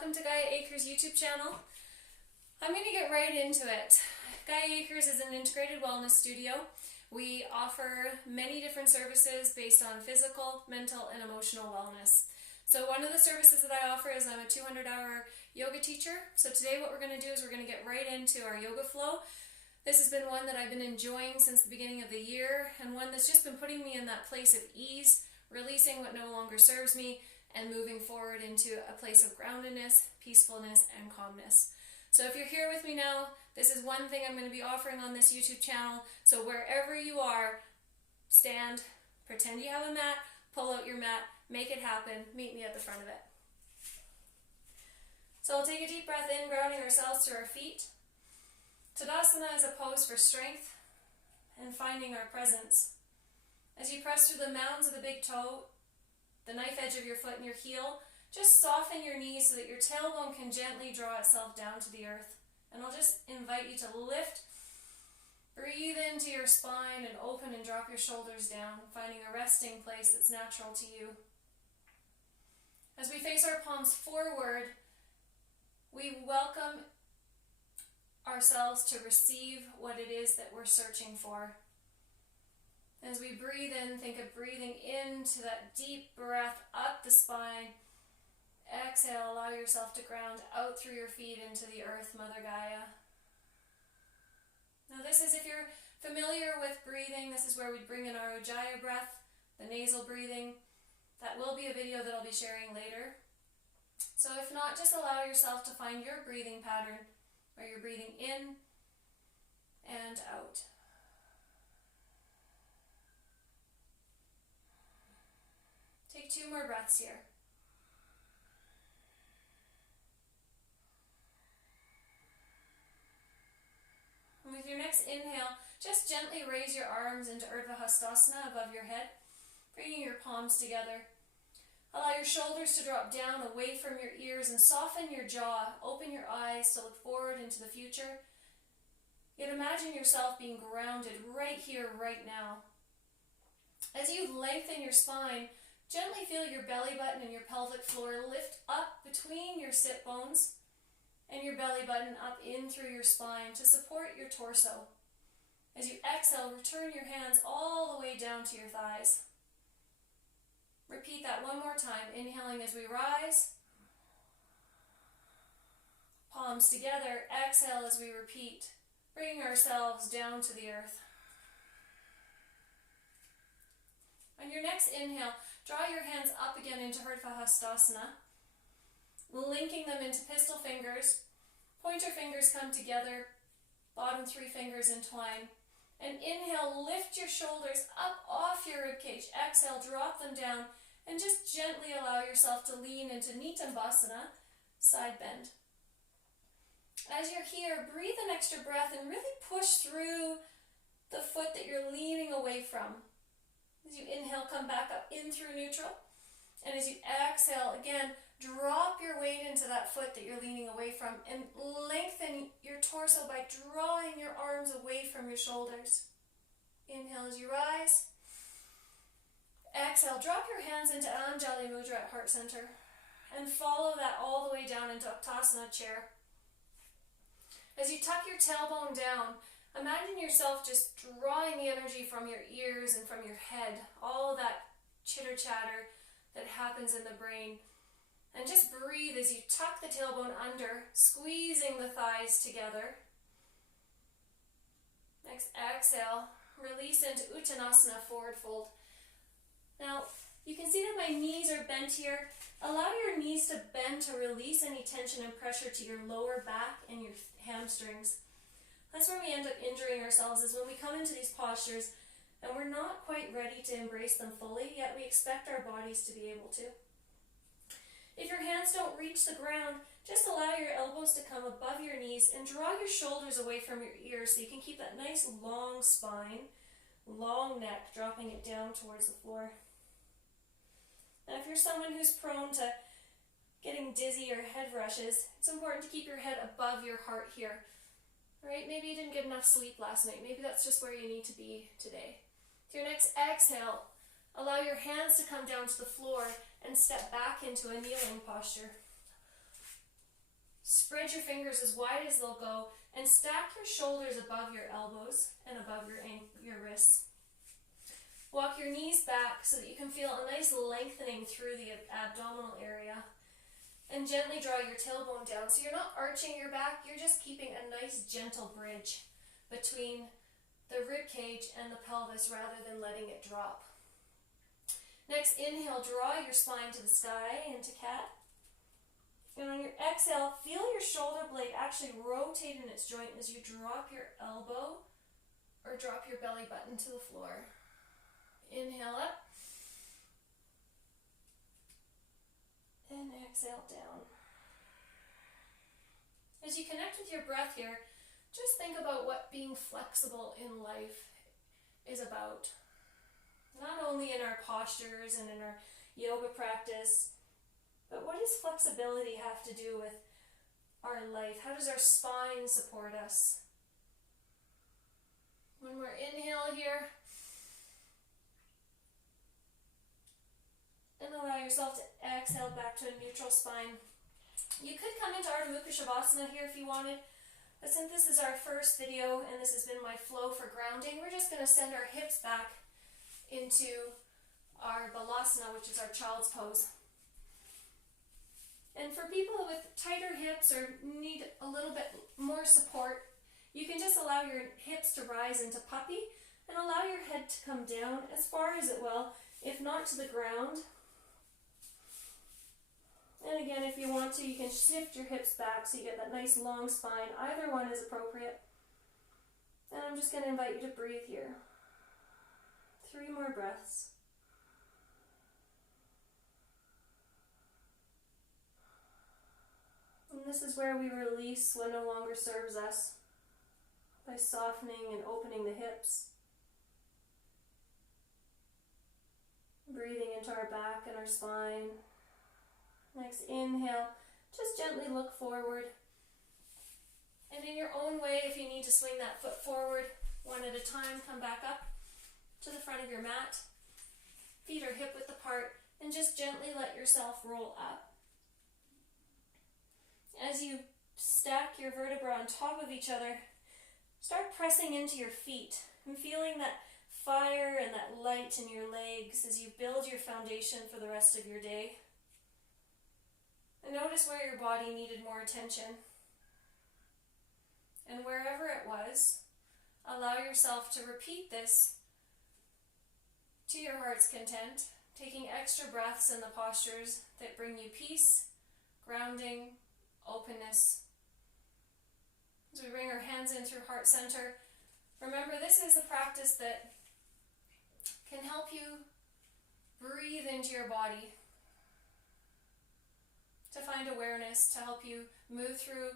welcome to Gaia Acres YouTube channel. I'm going to get right into it. Gaia Acres is an integrated wellness studio. We offer many different services based on physical, mental, and emotional wellness. So one of the services that I offer is I'm a 200-hour yoga teacher. So today what we're going to do is we're going to get right into our yoga flow. This has been one that I've been enjoying since the beginning of the year, and one that's just been putting me in that place of ease, releasing what no longer serves me, and moving forward into a place of groundedness, peacefulness, and calmness. So if you're here with me now, this is one thing I'm going to be offering on this YouTube channel. So wherever you are, stand, pretend you have a mat, pull out your mat, make it happen, meet me at the front of it. So we'll take a deep breath in, grounding ourselves to our feet. Tadasana is a pose for strength and finding our presence. As you press through the mounds of the big toe, the knife edge of your foot and your heel, just soften your knees so that your tailbone can gently draw itself down to the earth. And I'll just invite you to lift, breathe into your spine and open and drop your shoulders down, finding a resting place that's natural to you. As we face our palms forward, we welcome ourselves to receive what it is that we're searching for. As we breathe in, think of breathing into that deep breath up the spine. Exhale, allow yourself to ground out through your feet into the earth, Mother Gaia. Now this is, if you're familiar with breathing, this is where we bring in our Ujjayi breath, the nasal breathing. That will be a video that I'll be sharing later. So if not, just allow yourself to find your breathing pattern where you're breathing in and out. Take 2 more breaths here. And with your next inhale, just gently raise your arms into Urdhva Hastasana above your head, bringing your palms together. Allow your shoulders to drop down away from your ears and soften your jaw. Open your eyes to look forward into the future. Yet imagine yourself being grounded right here, right now. As you lengthen your spine, gently feel your belly button and your pelvic floor lift up between your sit bones and your belly button up in through your spine to support your torso. As you exhale, return your hands all the way down to your thighs. Repeat that one more time, inhaling as we rise. Palms together, exhale as we repeat, bringing ourselves down to the earth. On your next inhale, draw your hands up again into Urdhva Hastasana, linking them into pistol fingers. Pointer fingers come together, bottom 3 fingers entwine. And inhale, lift your shoulders up off your ribcage. Exhale, drop them down, and just gently allow yourself to lean into Nitambasana, side bend. As you're here, breathe an extra breath and really push through the foot that you're leaning away from. As you inhale, come back up in through neutral. And as you exhale, again, drop your weight into that foot that you're leaning away from and lengthen your torso by drawing your arms away from your shoulders. Inhale as you rise. Exhale, drop your hands into Anjali Mudra at heart center and follow that all the way down into Uttanasana chair. As you tuck your tailbone down, imagine yourself just drawing the energy from your ears and from your head, all that chitter chatter that happens in the brain. And just breathe as you tuck the tailbone under, squeezing the thighs together. Next, exhale, release into Uttanasana, forward fold. Now, you can see that my knees are bent here. Allow your knees to bend to release any tension and pressure to your lower back and your hamstrings. That's where we end up injuring ourselves, is when we come into these postures and we're not quite ready to embrace them fully, yet we expect our bodies to be able to. If your hands don't reach the ground, just allow your elbows to come above your knees and draw your shoulders away from your ears so you can keep that nice long spine, long neck, dropping it down towards the floor. Now if you're someone who's prone to getting dizzy or head rushes, it's important to keep your head above your heart here. Right? Maybe you didn't get enough sleep last night. Maybe that's just where you need to be today. To your next exhale, allow your hands to come down to the floor and step back into a kneeling posture. Spread your fingers as wide as they'll go and stack your shoulders above your elbows and above your wrists. Walk your knees back so that you can feel a nice lengthening through the abdominal area. And gently draw your tailbone down. So you're not arching your back, you're just keeping a nice gentle bridge between the rib cage and the pelvis rather than letting it drop. Next, inhale, draw your spine to the sky into cat. And on your exhale, feel your shoulder blade actually rotate in its joint as you drop your elbow or drop your belly button to the floor. Inhale up. And exhale down. As you connect with your breath here, just think about what being flexible in life is about. Not only in our postures and in our yoga practice, but what does flexibility have to do with our life? How does our spine support us? One more inhale here. And allow yourself to exhale back to a neutral spine. You could come into Ardha Mukha Shavasana here if you wanted, but since this is our first video and this has been my flow for grounding, we're just going to send our hips back into our Balasana, which is our child's pose. And for people with tighter hips or need a little bit more support, you can just allow your hips to rise into puppy and allow your head to come down as far as it will, if not to the ground. And again, if you want to, you can shift your hips back so you get that nice long spine. Either one is appropriate. And I'm just going to invite you to breathe here. 3 more breaths. And this is where we release what no longer serves us by softening and opening the hips. Breathing into our back and our spine. Next inhale, just gently look forward. And in your own way, if you need to swing that foot forward, one at a time, come back up to the front of your mat. Feet are hip width apart, and just gently let yourself roll up. As you stack your vertebrae on top of each other, start pressing into your feet and feeling that fire and that light in your legs as you build your foundation for the rest of your day. And notice where your body needed more attention. And wherever it was, allow yourself to repeat this to your heart's content, taking extra breaths in the postures that bring you peace, grounding, openness. As we bring our hands in through heart center, remember this is a practice that can help you breathe into your body, to find awareness, to help you move through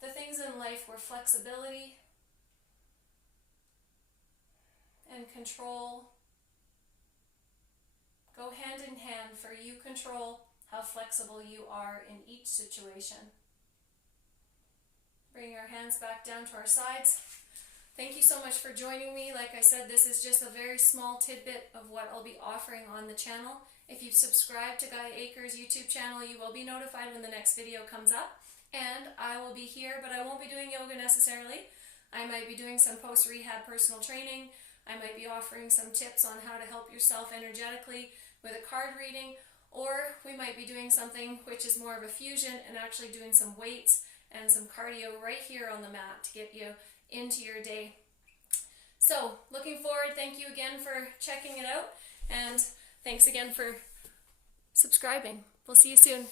the things in life where flexibility and control go hand in hand, for you control how flexible you are in each situation. Bring your hands back down to our sides. Thank you so much for joining me. Like I said, this is just a very small tidbit of what I'll be offering on the channel. If you've subscribed to Gaia Acres YouTube channel, you will be notified when the next video comes up. And I will be here, but I won't be doing yoga necessarily. I might be doing some post-rehab personal training. I might be offering some tips on how to help yourself energetically with a card reading, or we might be doing something which is more of a fusion and actually doing some weights and some cardio right here on the mat to get you into your day. So, looking forward. Thank you again for checking it out, and thanks again for subscribing. We'll see you soon.